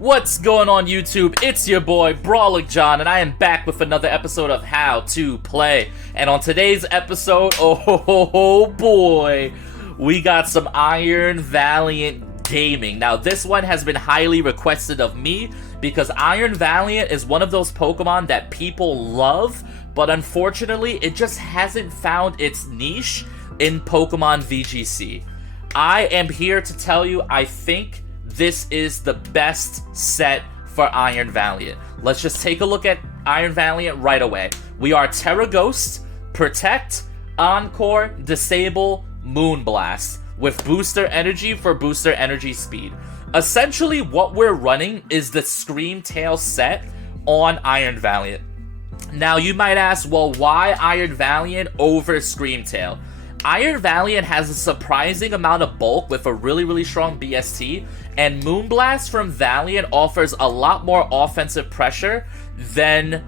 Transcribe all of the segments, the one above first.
What's going on YouTube? It's your boy Brawlic John, and I am back with another episode of How to Play. And on today's episode, oh boy, we got some Iron Valiant gaming. Now this one has been highly requested of me because Iron Valiant is one of those Pokemon that people love, but unfortunately it just hasn't found its niche in Pokemon VGC. I am here to tell you I think this is the best set for Iron Valiant. Let's just take a look at Iron Valiant right away. We are Terra Ghost, Protect, Encore, Disable, Moonblast, with Booster Energy for Booster Energy Speed. Essentially, what we're running is the Scream Tail set on Iron Valiant. Now, you might ask, well, why Iron Valiant over Scream Tail? Iron Valiant has a surprising amount of bulk with a really strong BST, and Moonblast from Valiant offers a lot more offensive pressure than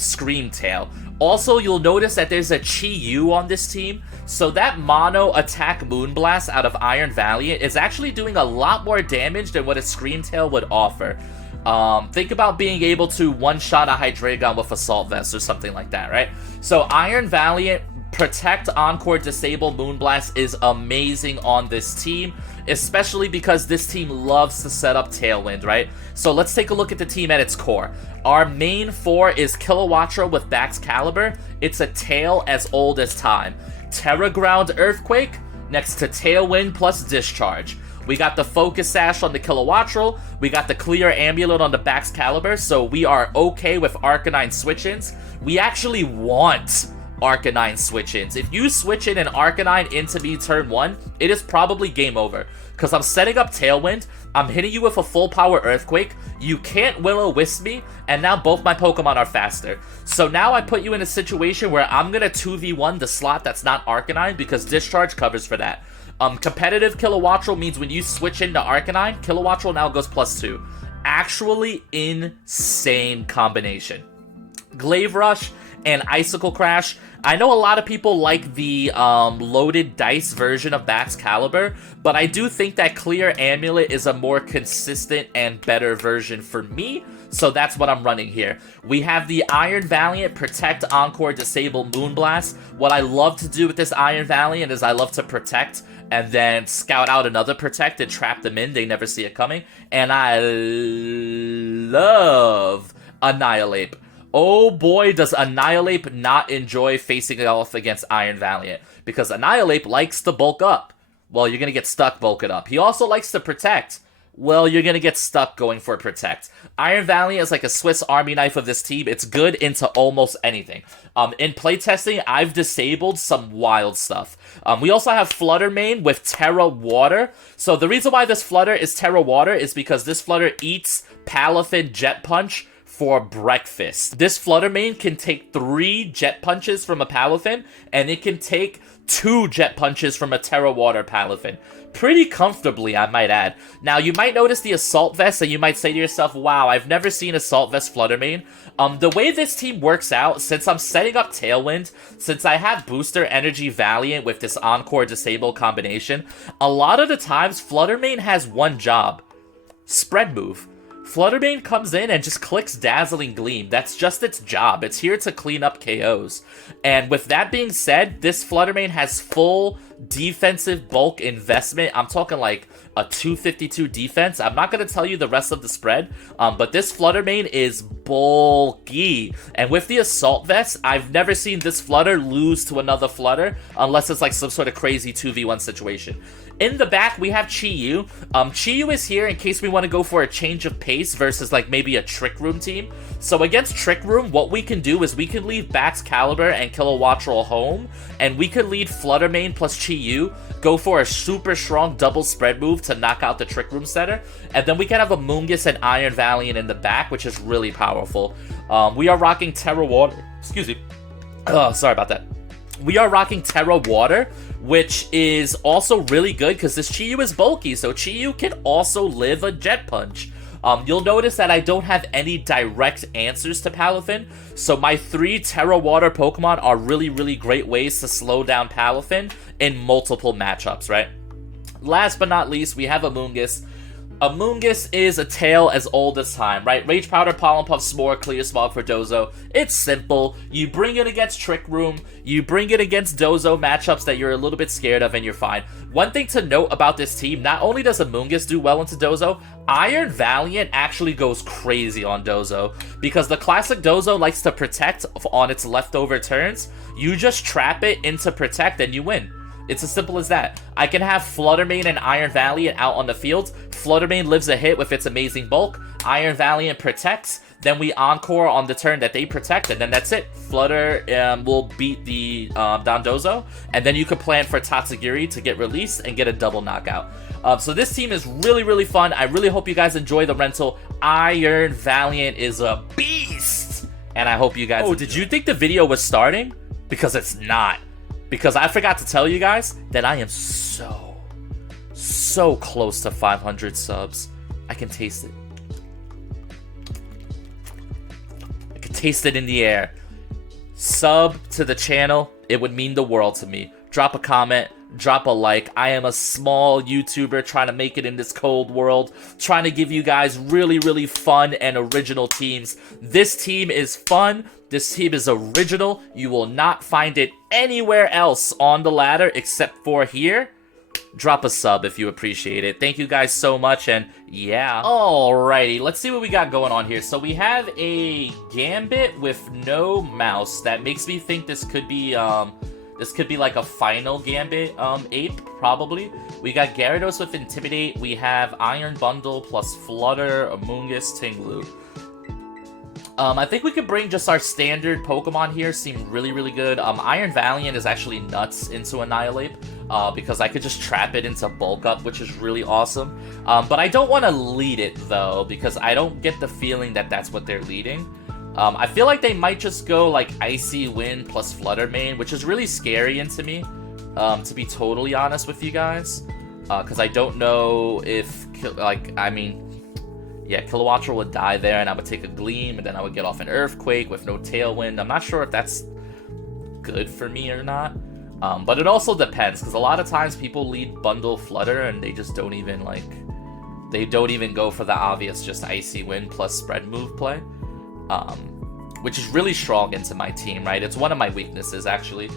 Scream Tail. Also, you'll notice that there's a Chi-Yu on this team, so that mono attack Moonblast out of Iron Valiant is actually doing a lot more damage than what a Scream Tail would offer. Think about being able to one-shot a Hydreigon with Assault Vest or something like that, right? So Iron Valiant, Protect, Encore, Disable, Moonblast is amazing on this team, especially because this team loves to set up Tailwind, right? So let's take a look at the team at its core. Our main four is Kilowattrel with Baxcalibur. It's a tail as old as time. Terra Ground Earthquake next to Tailwind plus Discharge. We got the Focus Sash on the Kilowattrel. We got the Clear Amulet on the Baxcalibur, so we are okay with Arcanine switch-ins. We actually want Arcanine switch-ins. If you switch in an Arcanine into me turn 1, it is probably game over. Because I'm setting up Tailwind, I'm hitting you with a full power Earthquake, you can't Will-O-Wisp me, and now both my Pokemon are faster. So now I put you in a situation where I'm going to 2v1 the slot that's not Arcanine because Discharge covers for that. Competitive Kilowattrel means when you switch into Arcanine, Kilowattrel now goes +2. Actually insane combination. Glaive Rush and Icicle Crash. I know a lot of people like the loaded dice version of Baxcalibur, but I do think that Clear Amulet is a more consistent and better version for me, so that's what I'm running here. We have the Iron Valiant, Protect, Encore, Disable, Moonblast. What I love to do with this Iron Valiant is I love to Protect and then scout out another Protect and trap them in. They never see it coming. And I love Annihilate. Oh boy, does Annihilate not enjoy facing off against Iron Valiant, because Annihilate likes to bulk up. Well, you're going to get stuck bulking up. He also likes to Protect. Well, you're going to get stuck going for Protect. Iron Valiant is like a Swiss Army knife of this team. It's good into almost anything. In playtesting, I've disabled some wild stuff. We also have Flutter Mane with Terra Water. So the reason why this Flutter is Terra Water is because this Flutter eats Palafin Jet Punch for breakfast. This Flutter Mane can take 3 Jet Punches from a Palafin, and it can take 2 Jet Punches from a Terra Water Palafin. Pretty comfortably, I might add. Now, you might notice the Assault Vest, and you might say to yourself, wow, I've never seen Assault Vest Flutter Mane. The way this team works out, since I'm setting up Tailwind, since I have Booster Energy Valiant with this Encore Disable combination, a lot of the times, Flutter Mane has one job. Spread move. Flutter Mane comes in and just clicks Dazzling Gleam. That's just its job. It's here to clean up KOs. And with that being said, this Flutter Mane has full defensive bulk investment. I'm talking like a 252 defense. I'm not going to tell you the rest of the spread, but this Flutter Mane is bulky. And with the Assault Vest, I've never seen this Flutter lose to another Flutter unless it's like some sort of crazy 2v1 situation. In the back, we have Chi-Yu. Chi-Yu is here in case we want to go for a change of pace versus like maybe a Trick Room team. So against Trick Room, what we can do is we can leave Baxcalibur and Kilowattrel home, and we could lead Flutter Mane plus Chi-Yu, go for a super strong double spread move to knock out the Trick Room setter, and then we can have a Moongus and Iron Valiant in the back, which is really powerful. We are rocking Terra Water. Excuse me. Oh, sorry about that. We are rocking Terra Water, which is also really good because this Chi-Yu is bulky, so Chi-Yu can also live a Jet Punch. You'll notice that I don't have any direct answers to Palafin, so my 3 Terra Water Pokemon are really great ways to slow down Palafin in multiple matchups, right? Last but not least, we have a Moongus. Amoonguss is a tale as old as time, right? Rage Powder, Pollen Puff, S'more, Clear Smog for Dozo. It's simple. You bring it against Trick Room, you bring it against Dozo matchups that you're a little bit scared of, and you're fine. One thing to note about this team, not only does Amoonguss do well into Dozo, Iron Valiant actually goes crazy on Dozo, because the classic Dozo likes to protect on its leftover turns. You just trap it into protect and you win. It's as simple as that. I can have Fluttermane and Iron Valiant out on the field. Fluttermane lives a hit with its amazing bulk. Iron Valiant protects. Then we encore on the turn that they protect, and then that's it. Flutter will beat the Dondozo, and then you can plan for Tatsugiri to get released and get a double knockout. So this team is really, really fun. I really hope you guys enjoy the rental. Iron Valiant is a beast, and I hope you guys... Oh, did you think the video was starting? Because it's not. Because I forgot to tell you guys that I am so close to 500 subs. I can taste it. I can taste it in the air. Sub to the channel. It would mean the world to me. Drop a comment. Drop a like. I am a small YouTuber trying to make it in this cold world. Trying to give you guys really, really fun and original teams. This team is fun. This team is original. You will not find it anywhere else on the ladder except for here. Drop a sub if you appreciate it. Thank you guys so much, and yeah. Alrighty, let's see what we got going on here. So we have a Gambit with no mouse. That makes me think this could be like a final Gambit ape, probably. We got Gyarados with Intimidate. We have Iron Bundle plus Flutter, Amoonguss, Tinglu. I think we could bring just our standard Pokemon here. Seem really, really good. Iron Valiant is actually nuts into Annihilate, because I could just trap it into Bulk Up, which is really awesome. But I don't want to lead it, though, because I don't get the feeling that that's what they're leading. I feel like they might just go, like, Icy Wind plus Fluttermane, which is really scary into me, to be totally honest with you guys. Because I don't know if, yeah, Kilowattrel would die there, and I would take a Gleam, and then I would get off an Earthquake with no Tailwind. I'm not sure if that's good for me or not. But it also depends, because a lot of times people lead Bundle Flutter, and they just don't even, they don't even go for the obvious just Icy Wind plus Spread Move play. Which is really strong into my team, right? It's one of my weaknesses, actually.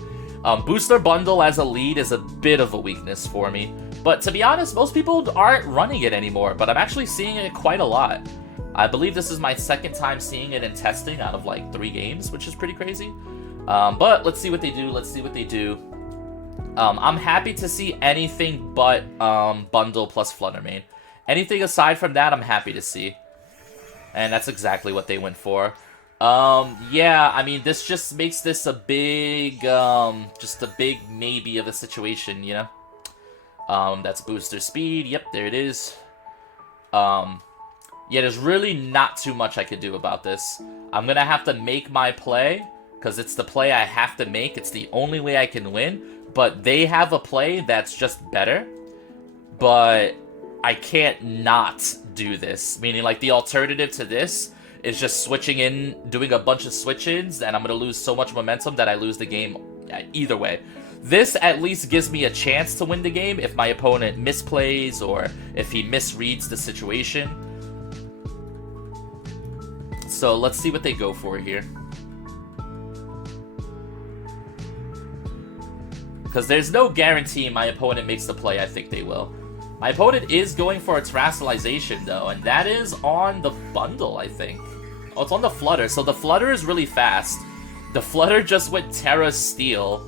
Booster Bundle as a lead is a bit of a weakness for me. But to be honest, most people aren't running it anymore, but I'm actually seeing it quite a lot. I believe this is my second time seeing it in testing out of like 3 games, which is pretty crazy. But let's see what they do, let's see what they do. I'm happy to see anything but Bundle plus Fluttermane. Anything aside from that, I'm happy to see. And that's exactly what they went for. Yeah, I mean, this just makes this a big, just a big maybe of a situation, you know? That's booster speed. Yep, there it is. Yeah, there's really not too much I could do about this. I'm gonna have to make my play, because it's the play I have to make. It's the only way I can win. But they have a play that's just better. But I can't not do this. Meaning, like, the alternative to this is just switching in, doing a bunch of switch-ins, and I'm gonna lose so much momentum that I lose the game either way. This at least gives me a chance to win the game if my opponent misplays or if he misreads the situation. So let's see what they go for here. Because there's no guarantee my opponent makes the play I think they will. My opponent is going for a Terastallization, though, and that is on the Bundle, I think. Oh, it's on the Flutter, so the Flutter is really fast. The Flutter just went Terra Steel.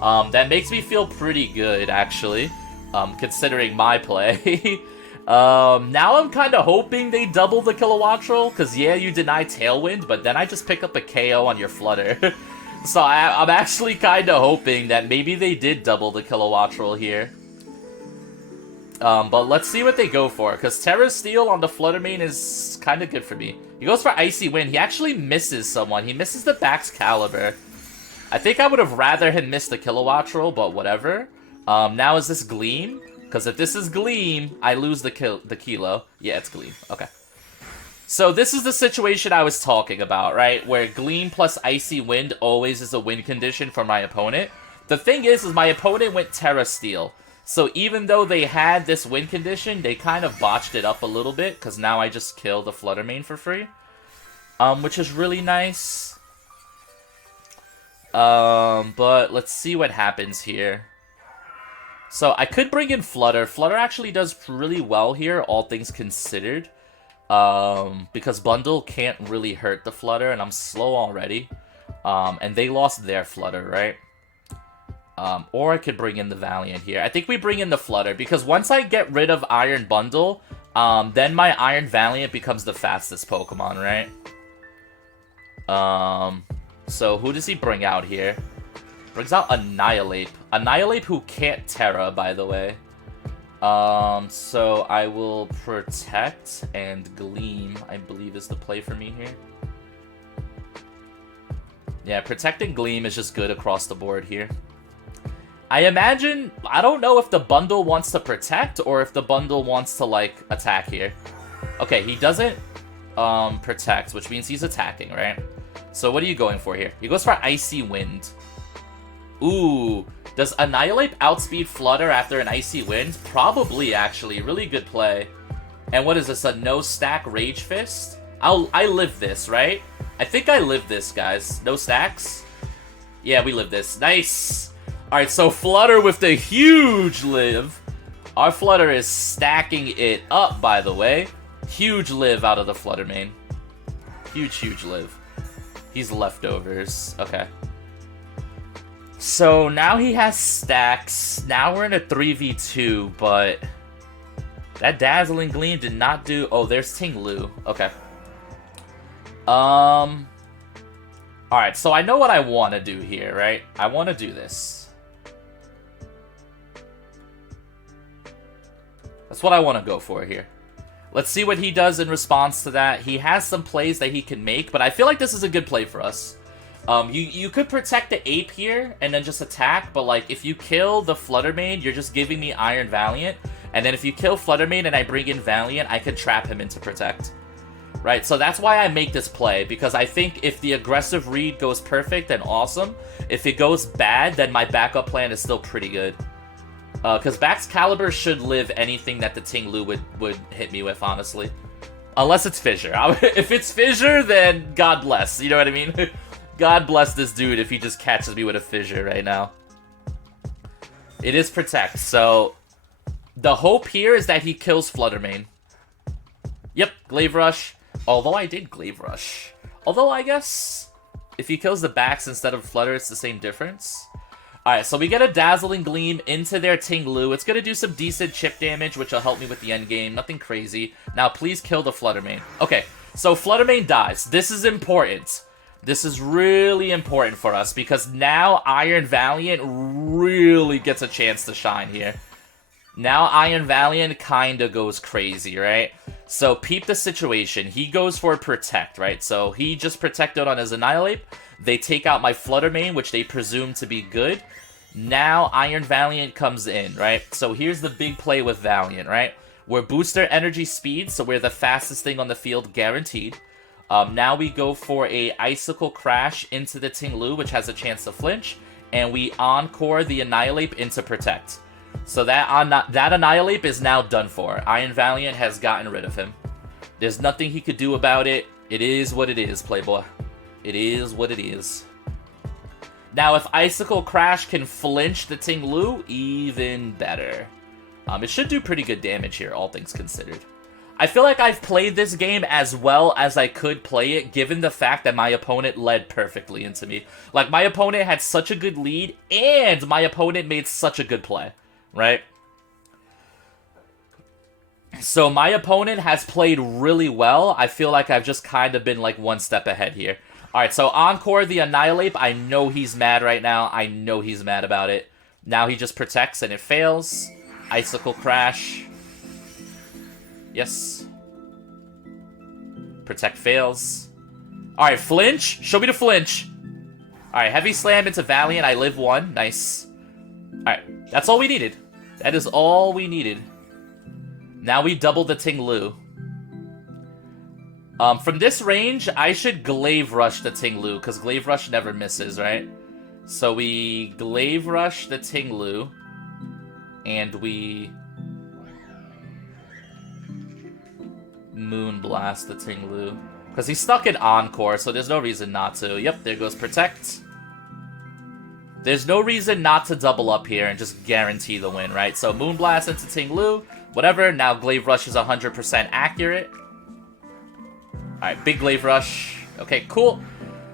That makes me feel pretty good, actually, considering my play. Now I'm kind of hoping they double the Kilowattrel, because yeah, you deny Tailwind, but then I just pick up a KO on your Flutter. So I'm actually kind of hoping that maybe they did double the Kilowattrel here. But let's see what they go for, because Terra Steel on the Fluttermane is kind of good for me. He goes for Icy Wind. He actually misses someone. He misses the Baxcalibur. I think I would have rather him miss the Kilowattrel, but whatever. Now is this Gleam? Because if this is Gleam, I lose the Kilo. Yeah, it's Gleam. Okay. So this is the situation I was talking about, right? Where Gleam plus Icy Wind always is a win condition for my opponent. The thing is my opponent went Terra Steel. So even though they had this win condition, they kind of botched it up a little bit, because now I just kill the Flutter Mane for free. Which is really nice. But let's see what happens here. So I could bring in Flutter. Flutter actually does really well here, all things considered. Because Bundle can't really hurt the Flutter, and I'm slow already. And they lost their Flutter, right? Or I could bring in the Valiant here. I think we bring in the Flutter, because once I get rid of Iron Bundle, then my Iron Valiant becomes the fastest Pokemon, right? So who does he bring out here? Brings out Annihilate. Annihilate who can't Terra, by the way. So I will Protect and Gleam, I believe is the play for me here. Yeah, Protect and Gleam is just good across the board here. I imagine, I don't know if the Bundle wants to Protect or if the Bundle wants to, like, attack here. Okay, he doesn't Protect, which means he's attacking, right? So what are you going for here? He goes for Icy Wind. Ooh, does Annihilate outspeed Flutter after an Icy Wind? Probably, actually. Really good play. And what is this, a no-stack Rage Fist? I live this, right? I think I live this, guys. No stacks? Yeah, we live this. Nice! Alright, so Flutter with the huge live. Our Flutter is stacking it up, by the way. Huge live out of the Flutter Mane. Huge live. He's leftovers. Okay. So now he has stacks. Now we're in a 3v2, but that Dazzling Gleam did not do... Oh, there's Ting Lu. Okay. Alright, so I know what I want to do here, right? I want to do this. That's what I want to go for here. Let's see what he does in response to that. He has some plays that he can make, but I feel like this is a good play for us. You could Protect the Ape here and then just attack, but like if you kill the Flutter Mane, you're just giving me Iron Valiant. And then if you kill Flutter Mane and I bring in Valiant, I could trap him into Protect. Right, so that's why I make this play, because I think if the aggressive read goes perfect, then awesome. If it goes bad, then my backup plan is still pretty good. Because Baxcalibur should live anything that the Ting Lu would hit me with, honestly. Unless it's Fissure. If it's Fissure, then God bless, you know what I mean? God bless this dude if he just catches me with a Fissure right now. It is Protect, so the hope here is that he kills Flutter Mane. Yep, Glaive Rush. Although I did Glaive Rush. Although I guess if he kills the Bax instead of Flutter, it's the same difference. Alright, so we get a Dazzling Gleam into their Ting Lu. It's going to do some decent chip damage, which will help me with the end game. Nothing crazy. Now, please kill the Flutter Mane. Okay, so Flutter Mane dies. This is important. This is really important for us, because now Iron Valiant really gets a chance to shine here. Now Iron Valiant kinda goes crazy, right? So peep the situation. He goes for Protect, right? So he just protected on his Annihilate. They take out my Flutter Mane, which they presume to be good. Now Iron Valiant comes in, right? So here's the big play with Valiant, right? We're booster energy speed, so we're the fastest thing on the field, guaranteed. Now we go for a Icicle Crash into the Ting Lu, which has a chance to flinch. And we Encore the Annihilate into Protect. So that Annihilate is now done for. Iron Valiant has gotten rid of him. There's nothing he could do about it. It is what it is, Playboy. It is what it is. Now, if Icicle Crash can flinch the Ting Lu, even better. It should do pretty good damage here, all things considered. I feel like I've played this game as well as I could play it, given the fact that my opponent led perfectly into me. Like, my opponent had such a good lead, and my opponent made such a good play, right? So my opponent has played really well. I feel like I've just kind of been like one step ahead here. Alright, so Encore the Annihilate. I know he's mad right now. I know he's mad about it. Now he just protects and it fails. Icicle Crash. Yes. Protect fails. Alright, flinch. Show me the flinch. Alright, Heavy Slam into Valiant. I live one. Nice. Alright, that's all we needed. That is all we needed. Now we double the Ting Lu. From this range, I should Glaive Rush the Ting Lu, because Glaive Rush never misses, right? So we Glaive Rush the Ting Lu. and we Moonblast the Ting-Lu. Because he's stuck in Encore, so there's no reason not to. Yep, there goes Protect. There's no reason not to double up here and just guarantee the win, right? So Moonblast into Ting-Lu, whatever. Now Glaive Rush is 100% accurate. Alright, big Glaive Rush. Okay, cool.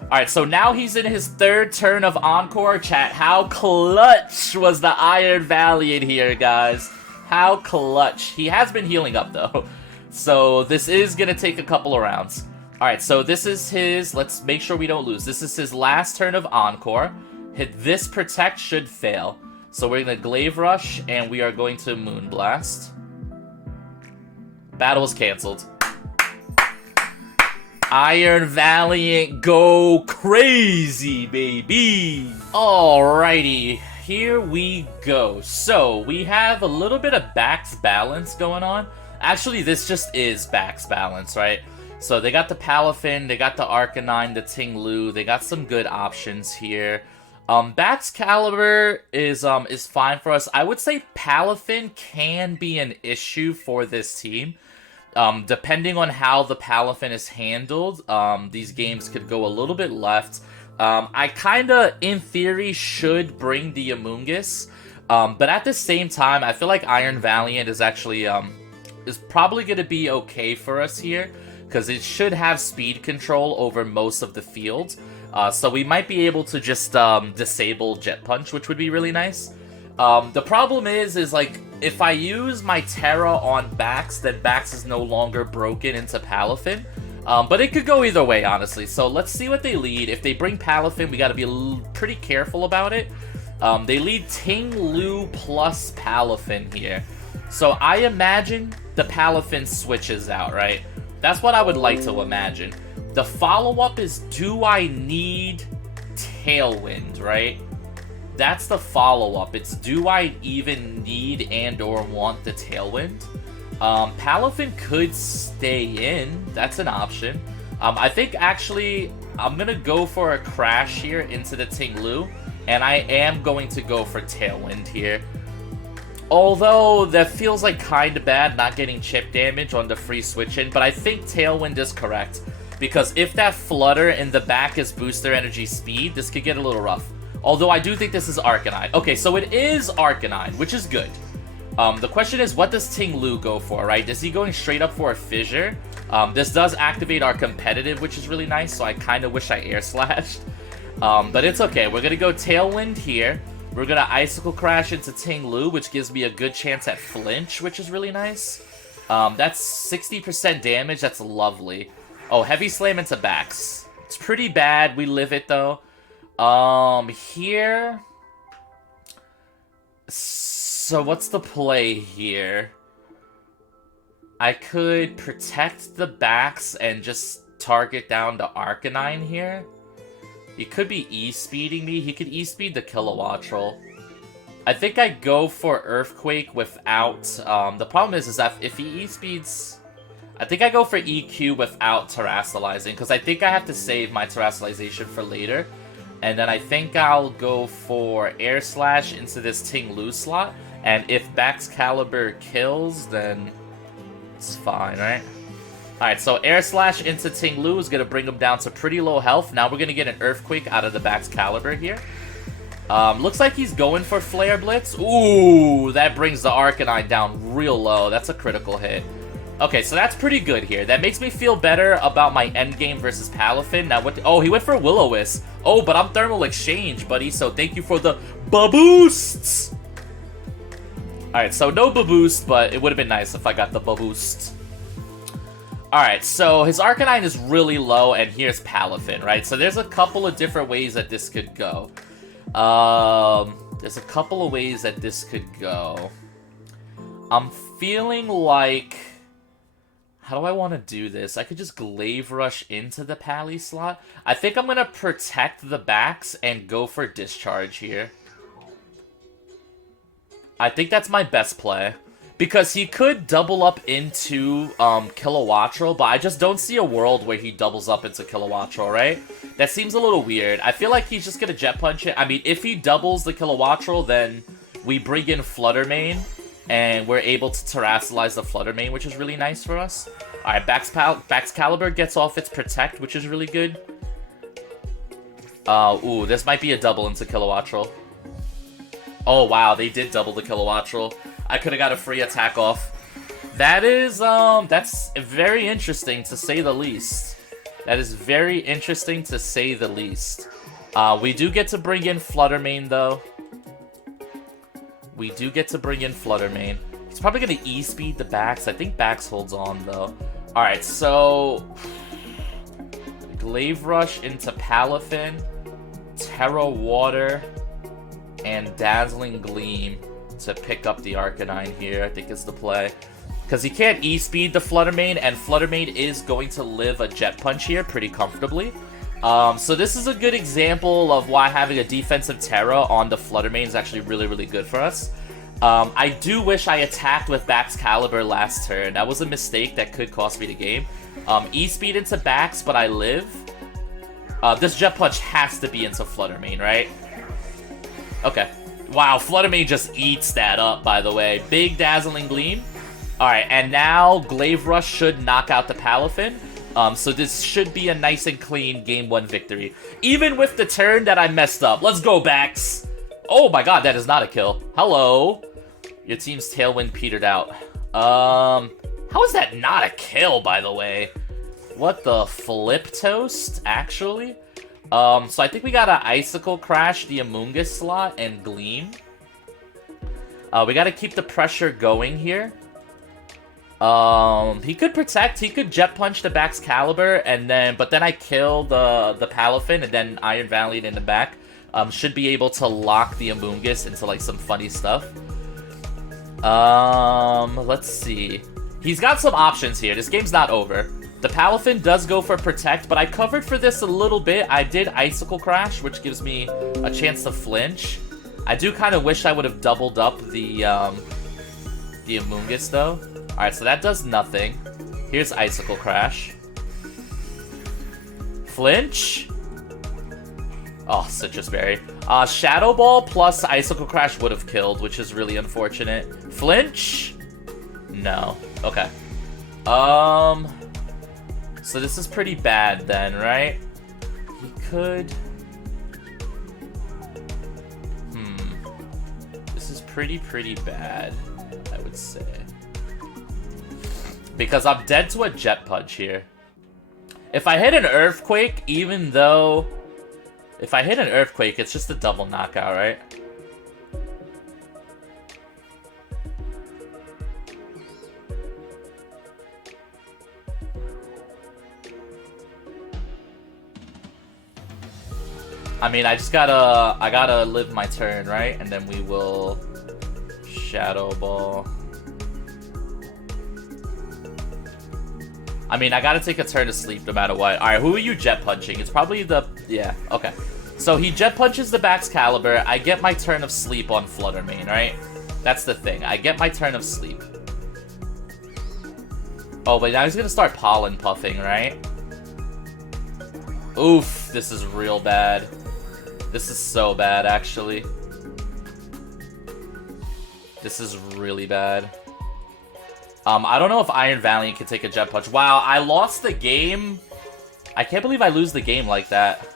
Alright, so now he's in his third turn of Encore. Chat, how clutch was the Iron Valiant here, guys? How clutch. He has been healing up, though. So this is going to take a couple of rounds. Alright, so this is his... Let's make sure we don't lose. This is his last turn of Encore. Hit this Protect should fail. So we're going to Glaive Rush, and we are going to Moonblast. Battle is canceled. Iron Valiant, go crazy, baby! Alrighty, here we go. So, we have a little bit of Back's Balance going on. Actually, this just is Back's Balance, right? So, they got the Palafin, they got the Arcanine, the Ting-Lu, they got some good options here. Back's Caliber is fine for us. I would say Palafin can be an issue for this team. Depending on how the Palafin is handled, these games could go a little bit left. I kinda, in theory, should bring the Amoonguss, but at the same time, I feel like Iron Valiant is actually, is probably gonna be okay for us here, because it should have speed control over most of the field. So we might be able to just disable Jet Punch, which would be really nice. The problem is like, if I use my Terra on Bax, then Bax is no longer broken into Palafin. But it could go either way, honestly. So let's see what they lead. If they bring Palafin, we gotta be pretty careful about it. They lead Ting-Lu plus Palafin here. So I imagine the Palafin switches out, right? That's what I would like to imagine. The follow-up is, do I need Tailwind, right? That's the follow-up. It's, do I even need and or want the Tailwind? Palafin could stay in. That's an option. I think, actually, I'm going to go for a Crash here into the Ting-Lu. And I am going to go for Tailwind here. Although, that feels like kind of bad, not getting chip damage on the free switch-in. But I think Tailwind is correct. Because if that Flutter in the back is Booster Energy Speed, this could get a little rough. Although I do think this is Arcanine. Okay, so it is Arcanine, which is good. The question is, what does Ting-Lu go for, right? Is he going straight up for a Fissure? This does activate our competitive, which is really nice, so I kind of wish I Air Slashed. But it's okay. We're going to go Tailwind here. We're going to Icicle Crash into Ting-Lu, which gives me a good chance at Flinch, which is really nice. That's 60% damage. That's lovely. Oh, Heavy Slam into Bax. It's pretty bad. We live it, though. Here... So what's the play here? I could protect the Bax and just target down the Arcanine here. He could be E-speeding me. He could E-speed the Kilowattrel. I think I go for Earthquake without... the problem is that if he E-speeds... I think I go for EQ without Terastallizing, because I think I have to save my Terastallization for later. And then I think I'll go for Air Slash into this Ting-Lu slot. And if Bax Caliber kills, then it's fine, right? Alright, so Air Slash into Ting-Lu is going to bring him down to pretty low health. Now we're going to get an Earthquake out of the Bax Caliber here. Looks like he's going for Flare Blitz. Ooh, that brings the Arcanine down real low. That's a critical hit. Okay, so that's pretty good here. That makes me feel better about my endgame versus Palafin. Now, what? Oh, he went for Will-O-Wisp. Oh, but I'm Thermal Exchange, buddy, so thank you for the Baboosts! Alright, so no Baboost, but it would have been nice if I got the Baboost. Alright, so his Arcanine is really low, and here's Palafin, right? So there's a couple of different ways that this could go. There's a couple of ways that this could go. I'm feeling like... How do I want to do this? I could just Glaive Rush into the Pally slot. I think I'm going to protect the Bax and go for Discharge here. I think that's my best play. Because he could double up into Kilowattrel, but I just don't see a world where he doubles up into Kilowattrel, right? That seems a little weird. I feel like he's just going to Jet Punch it. I mean, if he doubles the Kilowattrel, then we bring in Flutter Mane, and we're able to terrasilize the Flutter Mane, which is really nice for us. Alright, Baxcalibur gets off its Protect, which is really good. Ooh, this might be a double into Kilowattrel. Oh, wow, they did double the Kilowattrel. I could have got a free attack off. That is, that's very interesting, to say the least. That is very interesting, to say the least. We do get to bring in Flutter Mane, though. We do get to bring in Flutter Mane. He's probably going to E-speed the Bax. I think Bax holds on, though. Alright, so... Glaive Rush into Palafin, Terra Water, and Dazzling Gleam to pick up the Arcanine here, I think is the play. Because he can't E-speed the Flutter Mane, and Flutter Mane is going to live a Jet Punch here pretty comfortably. So this is a good example of why having a defensive Terra on the Flutter Mane is actually really, really good for us. I do wish I attacked with Baxcalibur last turn. That was a mistake that could cost me the game. E-speed into Bax, but I live. This Jet Punch has to be into Flutter Mane, right? Okay. Wow, Flutter Mane just eats that up, by the way. Big Dazzling Gleam. Alright, and now Glaive Rush should knock out the Palafin. So this should be a nice and clean Game 1 victory. Even with the turn that I messed up. Let's go, Bax! Oh my god, that is not a kill. Hello. Your team's Tailwind petered out. How is that not a kill, by the way? What the flip toast, actually? So I think we gotta Icicle Crash the Amoonguss slot and Gleam. We gotta keep the pressure going here. He could Protect, he could Jet Punch the Baxcalibur, and then, but then I kill the Palafin, and then Iron Valiant in the back. Should be able to lock the Amoonguss into, like, some funny stuff. Let's see. He's got some options here. This game's not over. The Palafin does go for Protect, but I covered for this a little bit. I did Icicle Crash, which gives me a chance to flinch. I do kind of wish I would have doubled up the Amoonguss, though. Alright, so that does nothing. Here's Icicle Crash. Flinch. Oh, Citrus Berry. Shadow Ball plus Icicle Crash would have killed, which is really unfortunate. Flinch? No. Okay. So this is pretty bad then, right? He could... This is pretty bad, I would say. Because I'm dead to a Jet Punch here. If I hit an Earthquake, even though... If I hit an Earthquake, it's just a double knockout, right? I mean, I gotta live my turn, right? And then we will Shadow Ball. I mean, I gotta take a turn to sleep no matter what. Alright, who are you Jet Punching? It's probably the... Yeah, okay. So he Jet Punches the Baxcalibur. I get my turn of sleep on Flutter Mane, right? That's the thing. I get my turn of sleep. Oh, but now he's gonna start Pollen Puffing, right? Oof, this is real bad. This is so bad, actually. This is really bad. I don't know if Iron Valiant can take a Jet Punch. Wow, I lost the game. I can't believe I lose the game like that.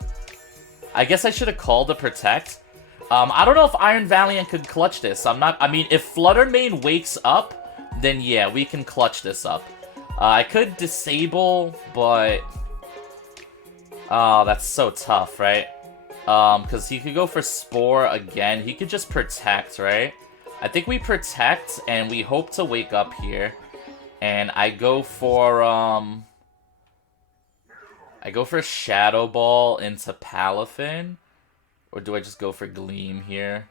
I guess I should have called the Protect. I don't know if Iron Valiant could clutch this. I mean, if Flutter Mane wakes up, then yeah, we can clutch this up. I could disable, but... Oh, that's so tough, right? Because he could go for Spore again. He could just Protect, right? I think we Protect, and we hope to wake up here. And I go for, Shadow Ball into Palafin. Or do I just go for Gleam here?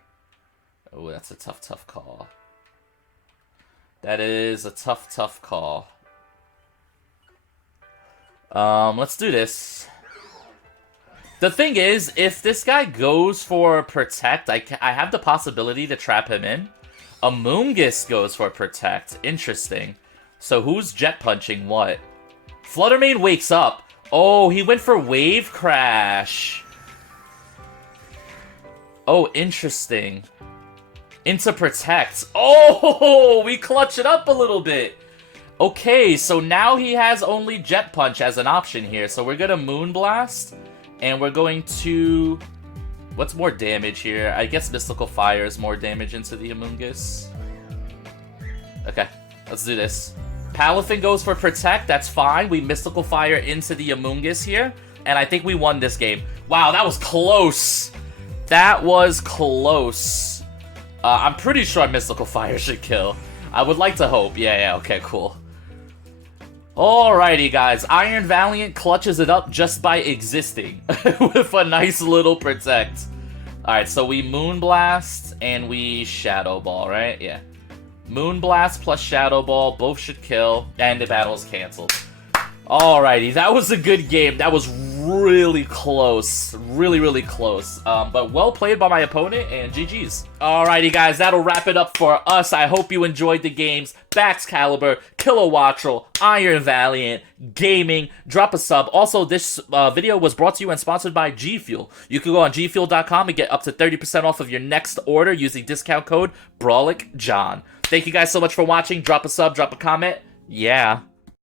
Oh, that's a tough call. That is a tough call. Let's do this. The thing is, if this guy goes for Protect, I have the possibility to trap him in. Amoonguss goes for Protect. Interesting. So who's Jet Punching what? Flutter Mane wakes up. Oh, he went for Wave Crash. Oh, interesting. Into Protect. Oh, we clutch it up a little bit. Okay, so now he has only Jet Punch as an option here. So we're gonna Moonblast, and we're going to... What's more damage here? I guess Mystical Fire is more damage into the Amoonguss. Okay, let's do this. Palafin goes for Protect, that's fine. We Mystical Fire into the Amoonguss here, and I think we won this game. Wow, that was close. That was close. I'm pretty sure Mystical Fire should kill. I would like to hope. Yeah, okay, cool. Alrighty, guys. Iron Valiant clutches it up just by existing with a nice little Protect. Alright, so we Moonblast and we Shadow Ball, right? Yeah. Moonblast plus Shadow Ball, both should kill, and the battle is canceled. Alrighty, that was a good game. That was really close. Really close. But well played by my opponent, and GG's. Alrighty, guys, that'll wrap it up for us. I hope you enjoyed the games. Baxcalibur, Kilowattrel, Iron Valiant, Gaming. Drop a sub. Also, this video was brought to you and sponsored by G Fuel. You can go on gfuel.com and get up to 30% off of your next order using discount code BrawlicJohn. Thank you guys so much for watching. Drop a sub, drop a comment. Yeah.